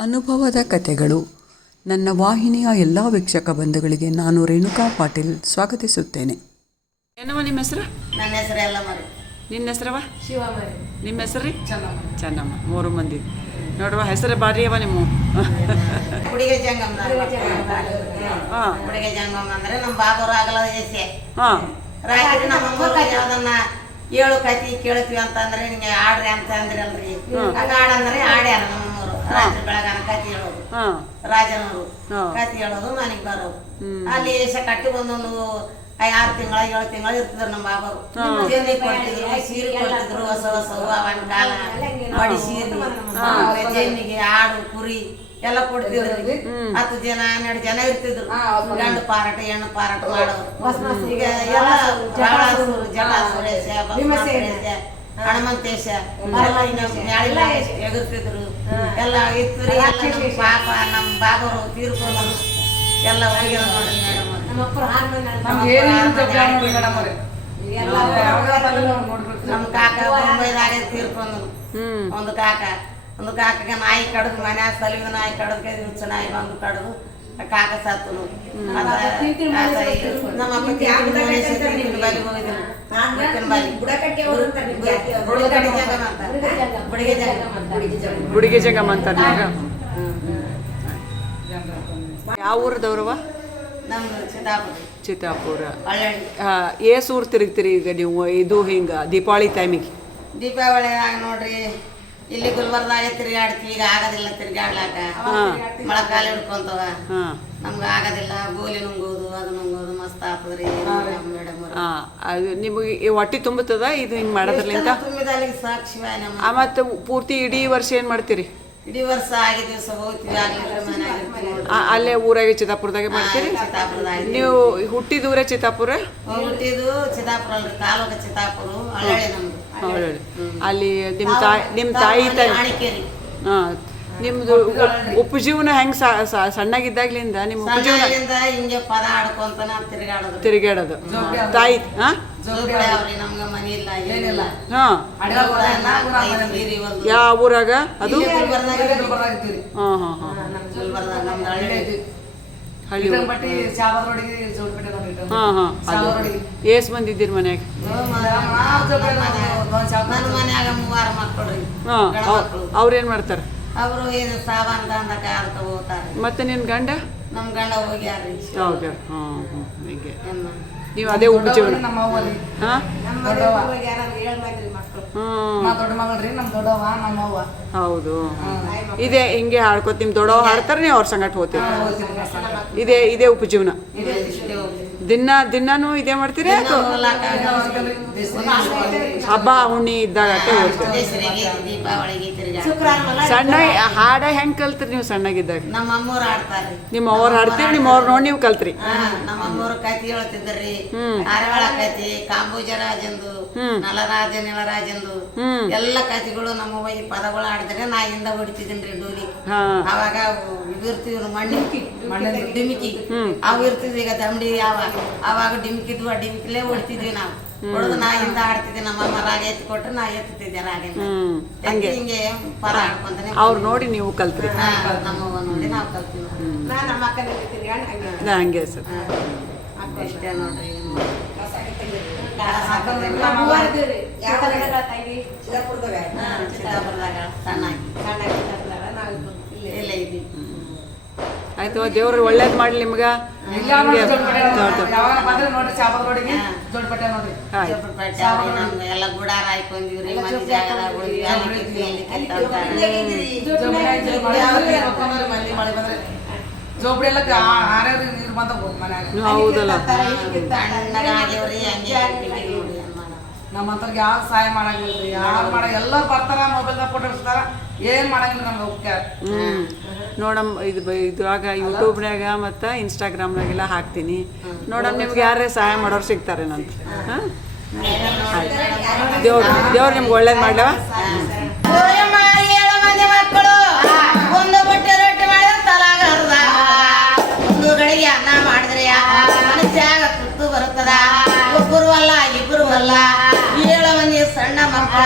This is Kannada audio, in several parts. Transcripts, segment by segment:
ಅನುಭವದ ಕತೆಗಳು ನನ್ನ ವಾಹಿನಿಯ ಎಲ್ಲ ವೀಕ್ಷಕ ಬಂಧುಗಳಿಗೆ ನಾನು ರೇಣುಕಾ ಪಾಟೀಲ್ ಸ್ವಾಗತಿಸುತ್ತೇನೆ. ಏನವ ನಿಮ್ಮ ಹೆಸರು? ನನ್ನ ಹೆಸರು ಎಲ್ಲ ಮರಿ ನಿನ್ನ ಹೆಸರವ ಶಿವಮರಿ. ನಿಮ್ಮ ಹೆಸರು ರೀ? ಚೆನ್ನಮ್ಮ. ಮೂರು ಮಂದಿ. ನೋಡುವ ಹೆಸರು ಬಾರಿ ಅವ ನಿಮ್ಮ. ಹುಡುಗ ಜಂಗಮ್ ಹಾಂ. ಹುಡುಗಿ ಜಂಗಮ್ ಅಂದ್ರೆ ನಮ್ಮ ಬಾಬರು ಆಗಲ ಎಸೆ. ಹಾಂ. ರಾತ್ರಿ ನಮ್ಮ ಯಾವ್ದನ್ನ ಏಳು ಕತಿ ಕೇಳ್ತೀವಿ ಅಂತಂದ್ರೆ ನಿಂಗೆ ಆಡ್ರಿ ಅಂತ ಅಂದ್ರಲ್ರಿ. ಆಡಂದ್ರೆ ಆಡ್ಯಾರ ನಮ್ಮಮ್ಮರು ರಾತ್ರಿ ಬೆಳಗಾನ ಕತಿ ಹೇಳೋದು. ಹಾಂ. ರಾಜನವರು ಹಾ. ಕತಿ ಹೇಳೋದು ಮನೆಗೆ ಬರೋದು. ಅಲ್ಲಿ ಏಷ ಕಟ್ಟಿ ಒಂದೊಂದು ಆರು ತಿಂಗಳ ಏಳು ತಿಂಗಳ ಇರ್ತಿದ್ರು ನಮ್ಮ ಬಾಬರು. ಸೀರೆ ಕೊಡ್ತಿದ್ರು ಸೀರೆ ಕೊಡ್ತಿದ್ರು ಹೊಸ ಹೊಸ ಅವನ ಕಾಲ ಮಡಿ ಸೀರೆ ಜೇನಿಗೆ ಆಡು ಕುರಿ ಎಲ್ಲ ಕೊಡ್ತಿದ್ರು ಹತ್ತು ಜನ ಹನ್ನೆರಡು ಜನ ಇರ್ತಿದ್ರು. ಗಂಡು ಪಾರಾಟ ಹೆಣ್ಣು ಪಾರಾಟ ಮಾಡೋರು. ಈಗ ಎಲ್ಲ ಭಸ್ಮಾಸುರೇಶ, ಹನುಮಂತೇಶ ಎಲ್ಲ ಎಗರ್ತಿದ್ರು ಎಲ್ಲ ಇತ್ತು ರೀ, ಎಲ್ಲ ನಮ್ಮ ಪಾಪ ನಮ್ಮ ಬಾಬರು ತೀರ್ಕೊಂಡು ಎಲ್ಲ ಹೋಗ್ಯಾರ ನೋಡ್ರಿ ಮೇಡಮ್ ನಮ್ಮ ಕಾಕ ಮುಂಬೈದಾಗ ತೀರ್ಕೊಂಡು ಹ್ಞೂ ಒಂದು ಕಾಕ ಒಂದು ಕಾಕಗೆ ನಾಯಿ ಕಡದು ಮನ್ಯಾಗ ಸಲಿಗೆ ನಾಯಿ ಕಡದು ಚೆನ್ನಾಗಿ ನಾಯಿ ಬಂದು ಕಡದು ಕಾಕ ಸತ್ತನು ಅದ ನಮ್ಮ ಅಪ್ಪ. ಗುಡಿಗೆ ಜಂಗಮ್ಮ ಅಂತಾರೆ? ನಿಮ್ಗೆ ಯಾವ ಊರದವ್ರವ ಚಿತ್ತಾಪುರ. ಚಿತ್ತಾಪುರ. ಹಳ್ಳಿ ಏಸ್ ಊರು ತಿರುಗ್ತೀರಿ ಈಗ ನೀವು? ಇದು ಹಿಂಗ ದೀಪಾವಳಿ ಟೈಮಿಗೆ ದೀಪಾವಳಿಯಾಗ ನೋಡ್ರಿ ಇಲ್ಲಿ ಗುಲ್ಬರ್ದಾಗ ತಿರುಗಾಡ್ತೀವಿ ಈಗ ಆಗೋದಿಲ್ಲ ತಿರುಗಾಡ್ಲಾಕ. ಮೊಳಕಾಲ ಹಿಡ್ಕೊಂತವ. ನಮ್ಗೆ ಆಗೋದಿಲ್ಲ ಗೋಲಿ ನುಂಗೋದು ಅದು ನುಂಗೋದು ಮಸ್ತ್ ಆಗ್ತದ್ರಿ ನಿಮಗೆ ಹೊಟ್ಟಿ ತುಂಬುತ್ತದ ಇದು ಹಿಂಗೆ ಶಿವಾಯ ಆ ಮತ್ತು ಪೂರ್ತಿ ಇಡೀ ವರ್ಷ ಏನು ಮಾಡ್ತೀರಿ? ಇಡೀ ವರ್ಷ ಆಗಿ ದಿವಸ ಹೋಗ್ತೀವಿ ಅಲ್ಲೇ ಊರಾಗೆ ಚಿತ್ತಾಪುರದಾಗೆ ಮಾಡ್ತೀರಿ? ನೀವು ಹುಟ್ಟಿದ ಊರೇ ಚಿತ್ತಾಪುರ? ಹುಟ್ಟಿದ್ದು ಚಿತ್ತಾಪುರ ಅಲ್ರಿ ತಾಲೂಕು ಚಿತ್ತಾಪುರ ಹಳ್ಳಿ ನಮ್ದು. ಹೌದು. ಅಲ್ಲಿ ನಿಮ್ಮ ತಾಯಿ ನಿಮ್ಮ ತಾಯಿ ತಾಯಿ ಹಾಂ ನಿಮ್ಮದು ಉಪಜೀವನ ಹೆಂಗೆ ಸಣ್ಣಗಿದ್ದಾಗ್ಲಿಂದ ನಿಮ್ಮ ಉಪಜೀವನ ಹಿಂಗೆ ಪದ ತಿರುಗಾಡೋದು. ತಿರುಗಾಡೋದು. ತಾಯಿ ಹಾಂ? ಯಾವ ಊರಾಗ ಅದು? ಹಾಂ ಹಾಂ ಹಾಂ. ಹಳ್ಳಿ. ಹಾಂ ಹಾಂ ಅದು. ಏಸ್ ಬಂದಿದ್ದೀರಿ ಮನ್ಯಾಗ. ನನ್ನ ಮನ್ಯಾಗ ಮೂವಾರು ಮಕ್ಕಳು ರೀ ಅವ್ರೇನ್ ಮಾಡ್ತಾರೆ? ಅವರು ಏನು ಸಾಮಾನ್ ದಂದ ಕಾರ್ ತಗೋತಾರೆ ಮತ್ತೆ ನಿನ್ನ ಗಂಡ? ನಮ್ಮ ಗಂಡ ಹೋಗ್ಯಾರ್ರಿ. ಹೌದು? ಹಾಂ ಹಿಂಗೆ. ಎನ್ನ. ನೀವು ಅದೇ ಉಪಜೀವನ ಹಾಂ? ನಮ್ಮ ಮನೆಗೆ ಹೋಗ್ಯಾರ ಏಳು ಮಂದಿ ಮಕ್ಕಳು ಹ್ಞೂ ದೊಡ್ಡ ಮಗಳ್ರಿ ನಮ್ ದೊಡ್ಡವ ನಮ್ಮವ್ವ ಹೌದು. ಇದೇ ಹಿಂಗೆ ಹಾಡ್ಕೊತ ನಿಮ್ಮ ದೊಡ್ಡವ ಹಾಡ್ತಾರೆ ನೀವು ಅವ್ರ ಸಂಗಟ ಹೋಗ್ತೀವಿ ಇದೇ ಇದೇ ಉಪಜೀವನ. ದಿನ ದಿನಾನು ಇದೇ ಮಾಡ್ತೀರಿ ಅಥವಾ ಹಬ್ಬ ಹುಣ್ಣಿ ಇದ್ದಾಗ. ಸಣ್ಣ ಹಾಡ ಹೆಂಗ್ ಕಲ್ತ್ರಿ ನೀವು ಸಣ್ಣಗಿದ್ದಾಗ? ನಮ್ಮ ಅಮ್ಮವ್ರ ಆಡ್ತಾರ್ರಿ ನಿಮ್ಮ ಅವ್ರ ಹಾಡ್ತೀರಿ ನಿಮ್ಮ ಅವ್ರ ನೋಡಿ ನೀವು ಕಲ್ತ್ರಿ. ಹಾ, ನಮ್ಮ ಅಮ್ಮವ್ರ ಕತಿ ಹೇಳ್ತಿದ್ರಿ ಹ್ಮ್. ಆರವಾಳ ಕತಿ ಕಾಂಬೋಜರಾಜಂದು ಹ್ಮ್. ನಲರಾಜ ನಿಲರಾಜಂದು. ಹ್ಮ್. ಎಲ್ಲ ಕತಿಗಳು ನಮ್ಮ ಈ ಪದಗಳು ಆಡಿದ್ರೆ ನಾ ಹಿಂದ ಹೊಡಿತಿದ್ದೀನಿ ಡೋಲಿ. ಹಾ. ಅವಾಗ ಇರ್ತಿದ್ರು ಮಣ್ಣಿನ ಡಿಮಿಕಿ. ಅವು ಇರ್ತಿದ್ವಿ ಈಗ ದಂಡಿ ಯಾವ ಅವಾಗ ಡಿಮಿಕಿದ್ವು ಆ ಡಿಮಿಕಿಲೇ ಹೊಡಿತಿದ್ವಿ ನಾವು. ಹೊಡೆದು ನಾ ಹಿಂದ ಆಡ್ತಿದ್ದೆ ನಮ್ಮ ಅಮ್ಮ ರಾಗ ಎತ್ತಿ ಕೊಟ್ರೆ ನಾ ಎತ್ತಿದ್ದೆ ರಾಗಿ ಹಂಗೆ. ಹಿಂಗೆ ಪರ ಆಡ್ಕೊಂತಾನೆ ಅವ್ರು ನೋಡಿ ನೀವು ಕಲ್ತ್ರಿ. ನಮ್ಮ ನೋಡಿ ನಾವು ಕಲ್ತೀವಿ. ನಾ ನಮ್ಮ ಅಕ್ಕನ ತಿರ್ಗಾಡ್ ಹಂಗೆ ಹಂಗೆ ಸರ್ ಅಷ್ಟೇ ನೋಡ್ರಿ. ಹಾ, ಸಣ್ಣ ಸಣ್ಣಾಗಿ. ಇಲ್ಲೇ ಇದ್ದೀವಿ. ಆಯ್ತು ದೇವ್ರು ಒಳ್ಳೇದು ಮಾಡ್ಲಿ ನಿಮ್ಗೆ. ಜೋಬಡಿ ಎಲ್ಲ ಆರ್ಯಾರ ನೀರು ಬಂದವು ಮನ್ಯಾಗ. ಹೌದಲ್ಲ. ನಮ್ಮಂತವ್ರಿಗೆ ಯಾರು ಸಹಾಯ ಮಾಡಂಗಿಲ್ರಿ. ಯಾರು ಮಾಡ ಎಲ್ಲರೂ ಬರ್ತಾರ ಮೊಬೈಲ್ದಾಗ ಫೋಟೋ ಇಡ್ತಾರ ಏನ್ ಮಾಡಂಗಿಲ್ಲ ನಮ್ಗೆ ಹೋಗ್ಯಾರ ಹ್ಞೂ ನೋಡಮ್ ಇದು ಇದ್ರಾಗ ಯೂಟ್ಯೂಬ್ನಾಗ ಮತ್ತು ಇನ್ಸ್ಟಾಗ್ರಾಮ್ನಾಗೆಲ್ಲ ಹಾಕ್ತೀನಿ. ನೋಡಮ್ ನಿಮ್ಗೆ ಯಾರೇ ಸಹಾಯ ಮಾಡೋರು ಸಿಗ್ತಾರೆ ನಂತ ಹಾಂ? ದೇವ್ರು ದೇವ್ರು ನಿಮ್ಗೆ ಒಳ್ಳೇದು ಮಾಡ್ಲವ? ಒಬ್ಬರು ಅಲ್ಲ ಇಬ್ಬರು ಅಲ್ಲ ಏಳು ಮಂದಿ ಸಣ್ಣ ಮಕ್ಕಳ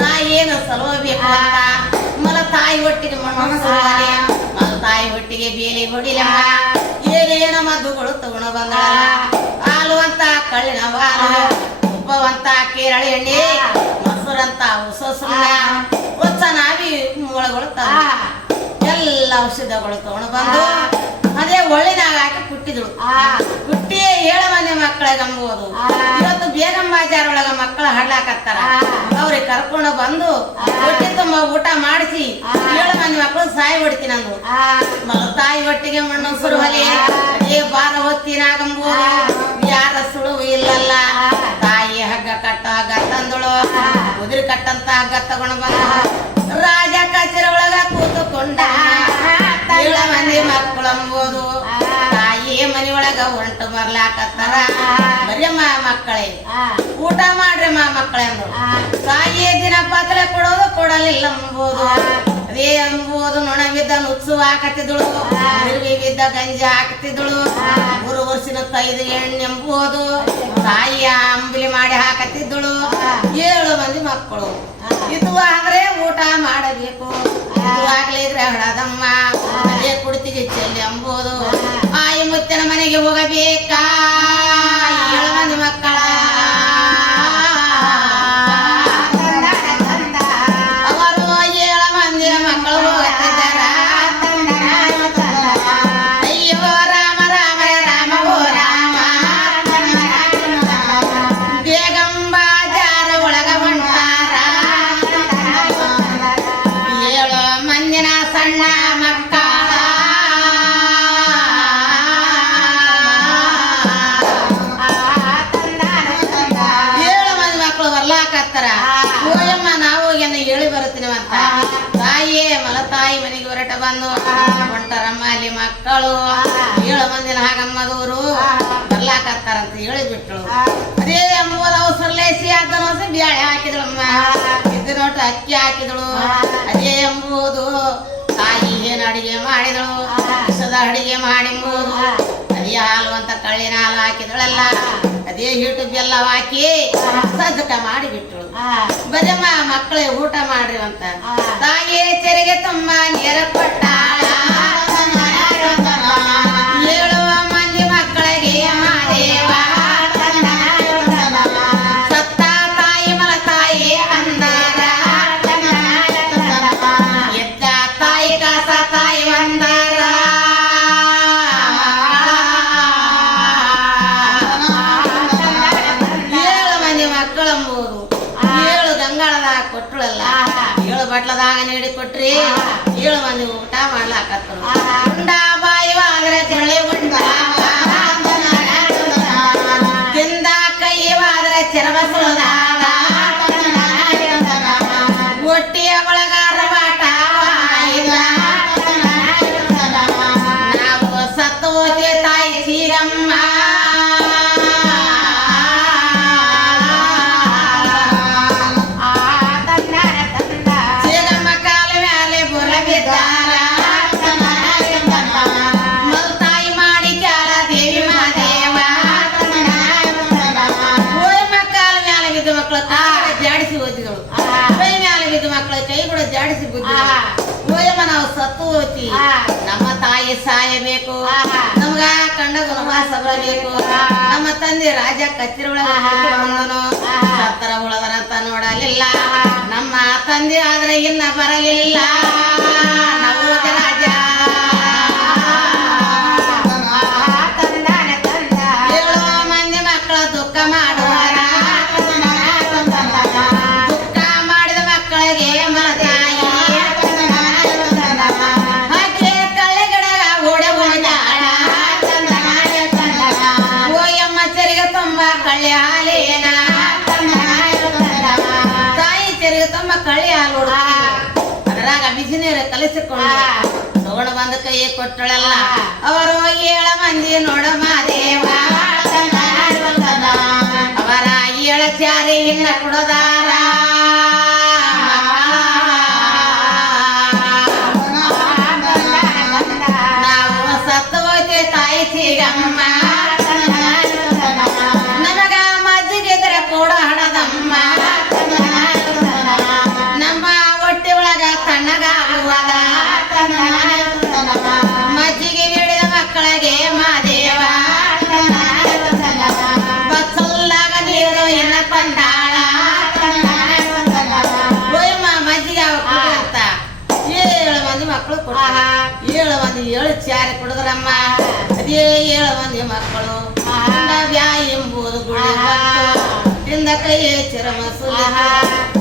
ನಾ ಏನು ಸಲುವ ಬೇಕು ಮಲ ತಾಯಿ ಒಟ್ಟಿಗೆ ಮಲ ತಾಯಿ ಹೊಟ್ಟಿಗೆ ಬೇಲಿ ಹೊಡಿಲ. ಏನೇನ ಮದ್ದುಗಳು ತಗೊಂಡು ಬಂದ. ಹಾಲುವಂತ ಕಳ್ಳಿನ ಬಾಲ. ಉಪ್ಪವಂತ ಕೇರಳ ಎಣ್ಣೆ. ಮೊಸರಂತ ಹೊಸ ಸುಣ್ಣ ಹೊಸ ನಾವಿ ಮೊಳಗಳು ಎಲ್ಲ ಔಷಧಗಳು ತಗೊಂಡು ಬಂದು. ಅದೇ ಒಳ್ಳಿನಾಗ ಹಾಕಿ ಕುಟ್ಟಿದಳು ಹುಟ್ಟಿ ಏಳು ಮನೆ ಮಕ್ಕಳಿಗೆ ಅಂಬೋದು ಇವತ್ತು ಬೇಗಂ ಬಾಜಾರ್ ಒಳಗ ಮಕ್ಕಳ ಹಳ್ಳಾಕತ್ತಾರ ಅವ್ರಿಗೆ ಕರ್ಕೊಂಡು ಬಂದು ಹೊಟ್ಟೆ ತುಂಬ ಊಟ ಮಾಡಿಸಿ ಏಳು ಮಂದಿ ಮಕ್ಕಳು ಸಾಯಿ ಹೊಡ್ತೀನಿ ಅಂದ್ರು ಮಗ ತಾಯಿ ಹೊಟ್ಟಿಗೆ ಮಣ್ಣು ಸುರುವಲಿ ಏ ಬಾರ ಹೊತ್ತಿನಾಗಂಬೋದು ಯಾರ ಸುಳುವು ಇಲ್ಲಲ್ಲ. ತಾಯಿ ಹಗ್ಗ ಕಟ್ಟ ಹಗ್ಗ ತಂದಳು. ಉದುರಿ ಕಟ್ಟಂತ ಹಗ್ಗ ತಗೊಂಡು ಬಂದ. ರಾಜ ಕಚೇರಿ ಒಳಗ ಕೂತುಕೊಂಡ ಏಳು ಮಂದಿ ಮಕ್ಕಳು ಅಂಬೋದು ತಾಯಿ ಮನಿ ಒಳಗ ಹೊಂಟು ಬರ್ಲಾಕತ್ತಾರ. ಬರೀಮ್ಮ ಮಕ್ಕಳೇ. ಊಟ ಮಾಡ್ರಿ ಮಾ ಮಕ್ಕಳೇ ಅಂದ್ರು. ತಾಯಿ ದಿನ ಪಾತ್ರೆ ಕೊಡೋದು ಕೊಡಲಿಲ್ಲ ಅಂಬೋದು. ಅದೇ ಅಂಬೋದು ನೊಣ ಬಿದ್ದ ನುಚ್ಚು ಹಾಕತ್ತಿದಳು ಬಿದ್ದ ಗಂಜಿ ಹಾಕತ್ತಿದಳು ಮೂರು ವರ್ಷದ ತೈದು ಎಣ್ಣೆ ಎಂಬುವುದು. ತಾಯಿಯ ಮಕ್ಕಳು. ಇದು ಆದ್ರೆ ಊಟ ಮಾಡಬೇಕು. ಇದು ಇದ್ರೆ ಹಣದಮ್ಮ ಅದೇ ಕುಡ್ತಿಗೆ ಚೆಲ್ಲಿ ಎಂಬುದು ಆಯಿ ಮುತ್ತಿನ ಮನೆಗೆ ಹೋಗಬೇಕಾ? ಮಕ್ಕಳು ಏಳು ಮಂದಿನ ಹಾಗಮ್ಮದವರು ಬರ್ಲಾಕತ್ತಾರಂತ ಹೇಳಿ ಬಿಟ್ಟಳು ಅದೇ ಎಂಬುದು ಅವಸರಲೇಸಿ ಅದನ್ನ ಬ್ಯಾಳೆ ಹಾಕಿದಳಮ್ಮ ಇದ್ದು ನೋಟ ಅಕ್ಕಿ ಹಾಕಿದಳು. ಅದೇ ಎಂಬುದು ತಾಯಿ ಏನು ಅಡಿಗೆ ಮಾಡಿದಳು. ವಿಷದ ಅಡಿಗೆ ಮಾಡಿಂಬುದು. ಅದೇ ಹಾಲು ಅಂತ ಕಳ್ಳಿನ ಹಾಲು ಹಾಕಿದಳಲ್ಲ. ಅದೇ ಹಿಟ್ಟು ಬೆಲ್ಲ ಹಾಕಿ ಸಜ್ಜಕ ಮಾಡಿ ಬಿಟ್ಟಳು ಬರಮ್ಮ ಮಕ್ಕಳೇ ಊಟ ಮಾಡ್ರಿ ಅಂತ. ತಾಯಿ ಚೆರಿಗೆ ತಮ್ಮ ನೇರ ಕೊಟ್ಟಾಳ. かったの。ಜಾಡಿಸಿ ಬುದ್ಧಿ ಓಯಮ್ಮ ನಾವು ಸತ್ತು ಹೋತಿ ನಮ್ಮ ತಾಯಿ ಸಾಯಬೇಕು. ನಮ್ಗ ಕಂಡ ಗುಣವಾಸ ಬರಬೇಕು ನಮ್ಮ ತಂದೆ ರಾಜ ಕತ್ತಿರ ಒಳಗನು ಸತ್ತರ ಉಳದರಂತ ನೋಡಲಿಲ್ಲ. ನಮ್ಮ ತಂದೆ ಆದ್ರೆ ಇನ್ನ ಬರಲಿಲ್ಲ. ತಾಯಿ ತಮ್ಮ ತುಂಬ ಕಳ್ಳಿ ಹಾಲು. ಅದ್ರಾಗ ಬಿಸಿ ನೀರು ಕಲಿಸಿಕೊಂಡು ತಗೊಂಡು ಬಂದ ಕೈ ಕೊಟ್ಟಳಲ್ಲ. ಅವರು ಏಳ ಮಂದಿ ನೋಡಮ್ಮ ದೇವ ಅವರ ಏಳ ಚಾರಿ ಇನ್ನ ಕೊಡದಾರ. ನಾವು ಸತ್ತು ಹೋಯ್ತೆ ತಾಯಿ ಸಿಗಮ್ಮ ಮಂದಿ ಮಕ್ಕಳು. ಮಾಂಡವ್ಯ ಎಂಬುದು ಗುಳಿ. ತಿಂದ ಕೈ ಚರಮ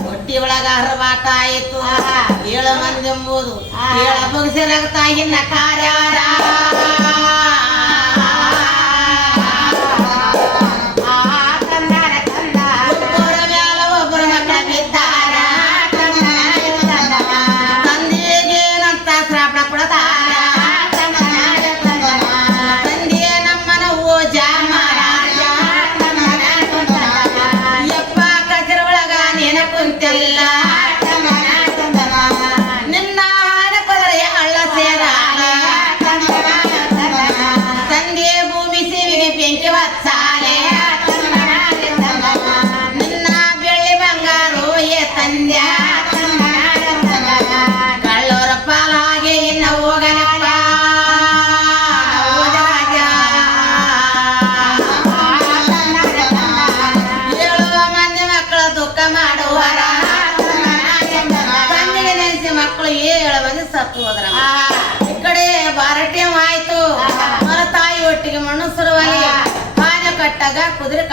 ಹೊಟ್ಟಿ ಒಳಗ ಹರಬಾಟ ಆಯಿತು. ಏಳು ಮಂದೆಂಬುದು ಏಳ ಬಗ್ಸಿರಾಗ ತಾಯಿನ ಕಾರ್ಯಾರ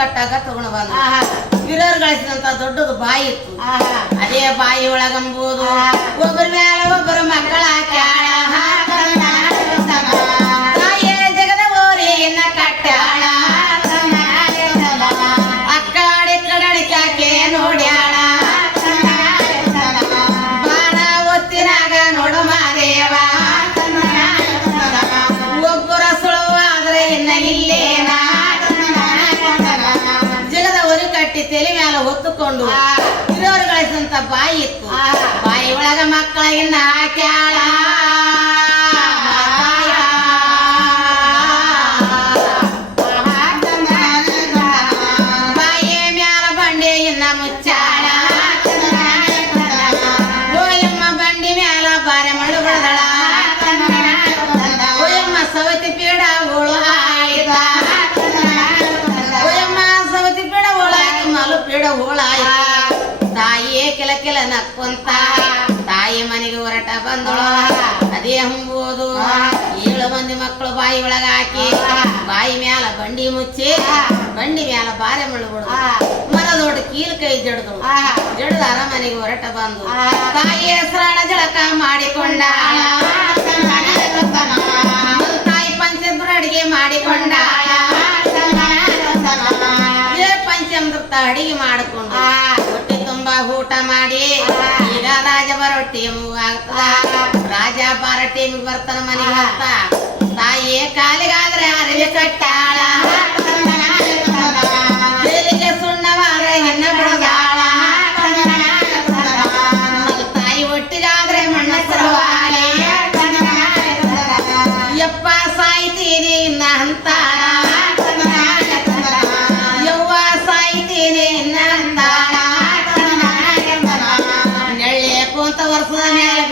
ಕಟ್ಟಾಗ ತಗೊಂಡು ಬಂದ ಹಿರಿಯರು ಗಳಿಸಿದಂತ ದೊಡ್ಡದು ಬಾಯಿ ಇತ್ತು. ಅದೇ ಬಾಯಿ ಒಳಗಂಬುದು. ಒಬ್ಬರ ಮೇಲೆ ಒಬ್ರು ಮಕ್ಕಳ ಕ್ಯಾಳ ತಾಯಿಯ ಬಂದಳು ಅದೇ ಹಂಬೋದು ಏಳು ಮಂದಿ ಮಕ್ಕಳು ಬಾಯಿ ಒಳಗ ಹಾಕಿ, ಬಾಯಿ ಮ್ಯಾಲ ಬಂಡಿ ಮುಚ್ಚಿ, ಬಂಡಿ ಮ್ಯಾಲ ಬಾರೆ ಮುಳ್ಳು ಬಿಡು ಮರದೊಡ್ಡ ಕೀಲ್ ಕೈ ಜಡ್ದು. ಜಡ್ದು ಅರಮನೆಗೆ ಹೊರಟ ಬಂದು. ತಾಯಿ ಹೆಸರಾಣ ಜಳಕ ಮಾಡಿಕೊಂಡ. ತಾಯಿ ಪಂಚಂದ್ರ ಅಡಿಗೆ ಮಾಡಿಕೊಂಡಾಳ ಇದೇ ಪಂಚಮೃತ ಅಡಿಗೆ ಮಾಡಿಕೊಂಡು. ಹೊಟ್ಟೆ ತುಂಬಾ ಊಟ ಮಾಡಿ. ಟೀಮ್ ಆಗ್ತದ ರಾಜ ಬಾರ ಟೀಮ್ ಬರ್ತಾನ ಮನೆಗೆ ತಾಯಿ ಕಾಲಿಗಾದ್ರೆ ಅರಿವಿ ಕಟ್ಟಾಳ ವರ್ಷದ ಮೇಲೆ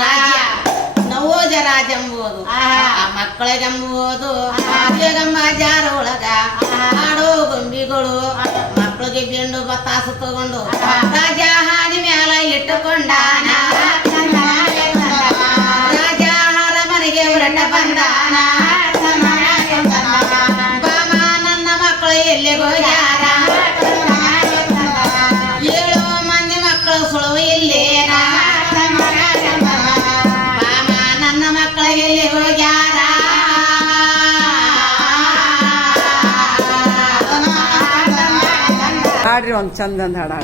ರಾಜ್ಯ. ನವೋಜ ರಾಜ ಆ ಜಾರ ಒಳಗ. ಆಡೋ ಗೊಂಬಿಗಳು. ಮಕ್ಕಳಿಗೆ ಬೆಂಡು ಬತ್ತಾಸು ತಗೊಂಡು. ರಾಜ ಹಾನಿ ಮ್ಯಾಲ ಇಟ್ಟುಕೊಂಡಾನ ಹಾಡ್ರಿ ಒಂದು ಚಂದಂದ ಹಾಡು